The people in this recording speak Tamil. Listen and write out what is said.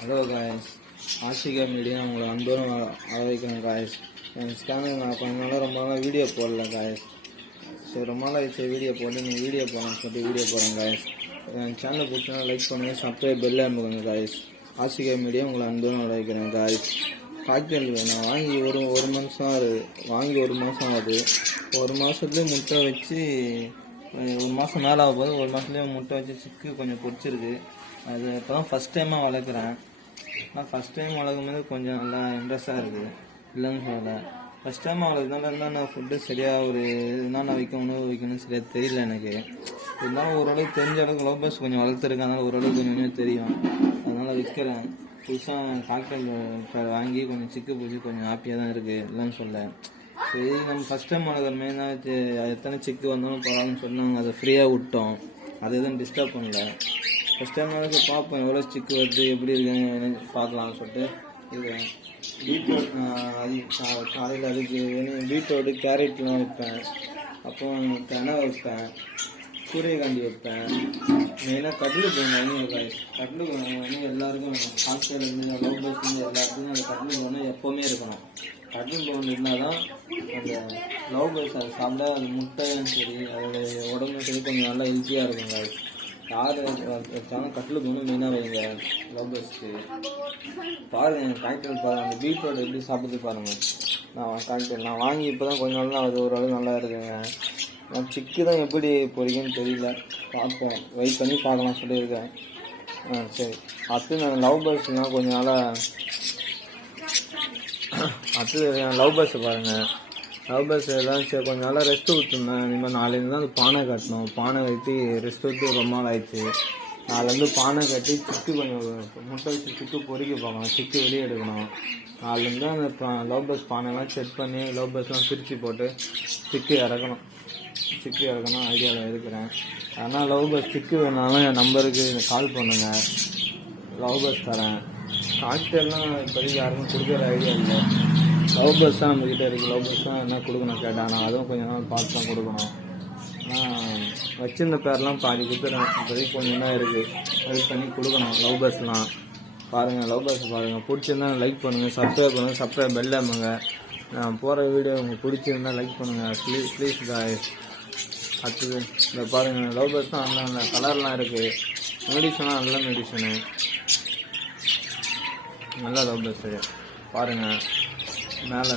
ஹலோ காய்ஸ், ஆஷிகா மீடியா உங்களை அன்போடு வரவேற்கிறேன் காய்ஸ். என் சேனல் நான் கொஞ்ச நாளாக ரொம்ப நாளாக வீடியோ போடல காய்ஸ். ஸோ ரொம்ப நாள் ஆயிடுச்சு வீடியோ போட்டு நீங்கள் வீடியோ போடணும்னு சொல்லிட்டு வீடியோ போடுறேன் காய்ஸ். என் சேனலை பிடிச்சா லைக் பண்ணுங்கள், சப்ஸ்கிரைப் பெல் அமுக்குங்க காய்ஸ். ஆஷிகா மீடியா உங்களை அன்போடு வரவேற்கிறேன் காய்ஸ். காய்ச்சல் நான் வாங்கி ஒரு மாதம் ஆகுது, ஒரு மாதத்துலேயே முட்டை வச்சு ஒரு மாதம் மேலே ஆக போது. ஒரு மாதத்துலேயே முட்டை வச்சு சிக்கு கொஞ்சம் பிடிச்சிருக்கு. அது இப்போ தான் ஃபஸ்ட் டைமாக வளர்க்குறேன். ஆனால் ஃபஸ்ட் டைம் வளர்க்கும் போது கொஞ்சம் நல்லா இன்ட்ரெஸ்ட்டாக இருக்குது, இல்லைன்னு சொல்லலை. ஃபஸ்ட் டைம் வளர்க்குறதுனால என்னென்ன ஃபுட்டு சரியாக ஒரு என்னென்ன உணவு வைக்கணும்னு சரியாக தெரியல எனக்கு. இருந்தாலும் ஓரளவுக்கு தெரிஞ்ச அளவுக்கு லவ் பேர்ட்ஸ் கொஞ்சம் வளர்த்துருக்கேன், அதனால் ஓரளவுக்கு கொஞ்சம் தெரியும். அதனால் விற்கிறேன். புதுசாக காக்டெயில் வாங்கி கொஞ்சம் சிக்கு பிடிச்சி கொஞ்சம் ஹாப்பியாக தான் இருக்குது, இல்லைன்னு சொல்ல. சரி, நம்ம ஃபஸ்ட் டைம் வளர்க்குற மெயினாக எத்தனை சிக்கு வந்தாலும் பரவாயில்லன்னு சொல்லி நாங்கள் அதை ஃப்ரீயாக விட்டோம். அதை எதுவும் டிஸ்டர்ப் பண்ணல. ஃபஸ்ட் டைம் வளர்க்க பார்ப்போம் எவ்வளோ சிக்கு வருது, எப்படி இருக்குன்னு பார்க்கலாம்னு சொல்லிட்டு இருக்கேன். பீட்ரூட் காலையில் அதுக்கு பீட்ரூட்டு கேரட்லாம் வைப்பேன், அப்புறம் தெனை வைப்பேன், சூரியகாந்தி வைப்பேன். மெயினாக கட்லு போகணும். கட்லு போகணும் எல்லாருக்கும் ஹாஸ்டல்லேருந்து லவ் பேர்ட்ஸ்லேருந்து எல்லாத்துக்கும் அந்த கட்லு போகணும் எப்போவுமே இருக்கணும். கட்லு போகணும் இருந்தால் தான் அந்த லவ் பேர்ட்ஸ் அதை சாப்பிட்டா அது முட்டையும் சரி அதோட உடம்பும் சரி கொஞ்சம் நல்லா ஹெல்த்தியாக இருக்கும் காய்ஸ். யார் வச்சாலும் கட்டில் போகணும் மெயினாக வைங்க லவ் பேர்ட்ஸ்க்கு. பாருங்கள் காய்ச்சல் பாருங்கள், அந்த பீட்ரூட் எப்படி சாப்பிட்டு பாருங்கள். நான் வாங்கி இப்போ தான் கொஞ்ச நாள் தான் அது ஓரளவு நல்லா இருக்குங்க. நான் சிக்கு தான் எப்படி பொறிக்குன்னு தெரியல, பார்ப்போம், வெயிட் பண்ணி பார்க்கலாம் சொல்லியிருக்கேன். சரி, அடுத்து நான் லவ் பேர்ட்ஸ்னால் கொஞ்சம் நாளாக அடுத்து லவ் பேர்ட்ஸை பாருங்கள். லவ் பேர்ட்ஸ் எல்லாம் சரி கொஞ்சம் நல்லா ரெஸ்ட்டு விட்டுருந்தேன். இனிமேல் நாளையிலேருந்து தான் அந்த பானை கட்டணும். பானை கட்டி ரெஸ்ட் விட்டு ரொம்ப நாள் ஆயிடுச்சு. நாளைலேருந்து பானை கட்டி சிக்கு கொஞ்சம் முட்டை வச்சு சிக்கு பொறிக்க பார்க்கணும், சிக்கு வெளியே எடுக்கணும். நாளைலேருந்து தான் அந்த லவ் பேர்ட்ஸ் பானைலாம் செட் பண்ணி லவ் பேர்ட்ஸ்லாம் பிரித்து போட்டு சிக்கு இறக்கணும் ஐடியாவில் இருக்கிறேன். ஆனால் லவ் பேர்ட்ஸ் சிக்கு வேணாலும் என் நம்பருக்கு கால் பண்ணுங்கள், லவ் பேர்ட்ஸ் தரேன். காக்டெயில்லாம் இப்போதைக்கு யாருக்கும் கொடுக்குற ஐடியா இல்லை. லவ் பேர்ட்ஸ் தான் நம்மக்கிட்ட இருக்குது. லவ் பேர்ட்ஸ் தான் என்ன கொடுக்கணும் கேட்டால் நான் அதுவும் கொஞ்சம் நாள் பார்த்து தான் கொடுக்கணும். ஆனால் வச்சிருந்த பேர்லாம் பாதி கொடுத்துறேன், இப்போதைக்கு கொஞ்சம் தான் இருக்குது, வெயிட் பண்ணி கொடுக்கணும். லவ் பேர்ட்ஸ்லாம் பாருங்கள், லவ் பேர்ட்ஸ் பாருங்கள். பிடிச்சிருந்தா லைக் பண்ணுங்கள், சப்ஸ்கிரைப் பண்ணுங்கள், சப்ஸ்கிரைப் பெல் அமுங்க. நான் போகிற வீடியோ உங்களுக்கு பிடிச்சிருந்தா லைக் பண்ணுங்கள் ப்ளீஸ் காய்ஸ். அடுத்தது இந்த பாருங்கள், லவ் பேர்ட்ஸ் தான் நல்ல கலர்லாம் இருக்குது. மெடிசனாக நல்ல மெடிசனு, நல்ல லவ் பேர்ட்ஸு பாருங்கள். மேலே